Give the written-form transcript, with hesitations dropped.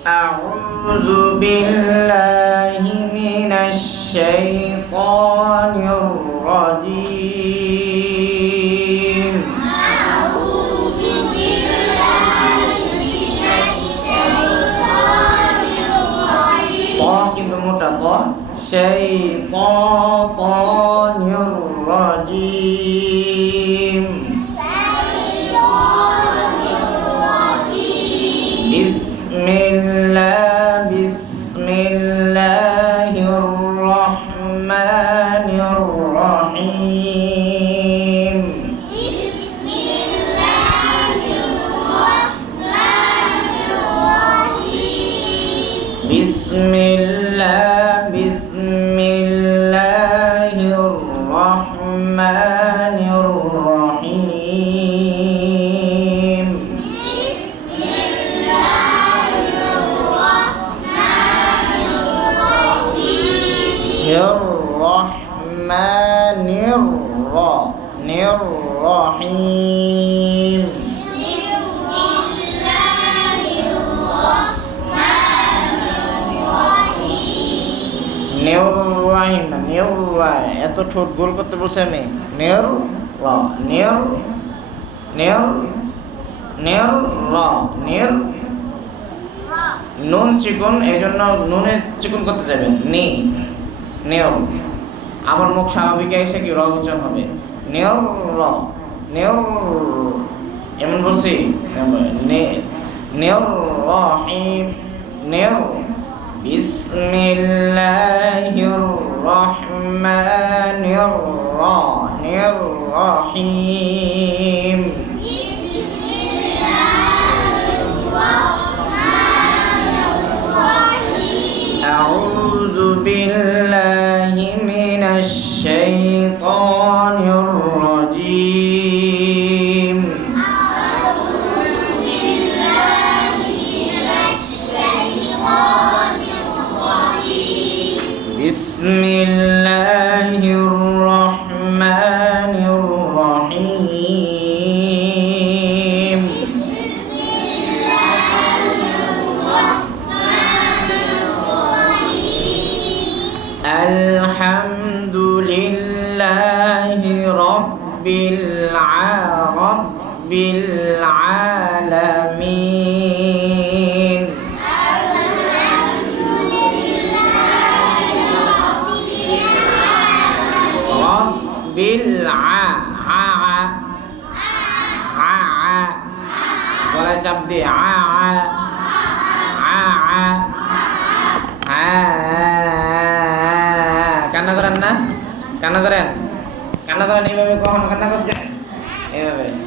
أعوذ بالله من الشيطان الرجيم أعوذ بالله من الشيطان الرجيم কিন্তু মোটা শাইতানির রাজিম বিসমিল্লাহির রহমানির রহিম বিসমিল্লাহির রহমানির রহিম الرحمن الرحيم এত ঠোঁট গোল করতে বলছে আমি নুন চিকন এই জন্য নুনে চিকন করতে যাবেন নেও আবার মুখ স্বাভাবিক এসে কি র উচ্চারণ হবে নেওর এমন বলছি রহিম বিসমিল্লাহির রহমানির রহিম أعوذ بالله من الشيطان الرجيم بسم الله الرحمن الرحيم الحمد لله رب العالمين رب গলায় চাপ দিয়ে কান্না করেন এইভাবে কখন কান্না করছেন এইভাবে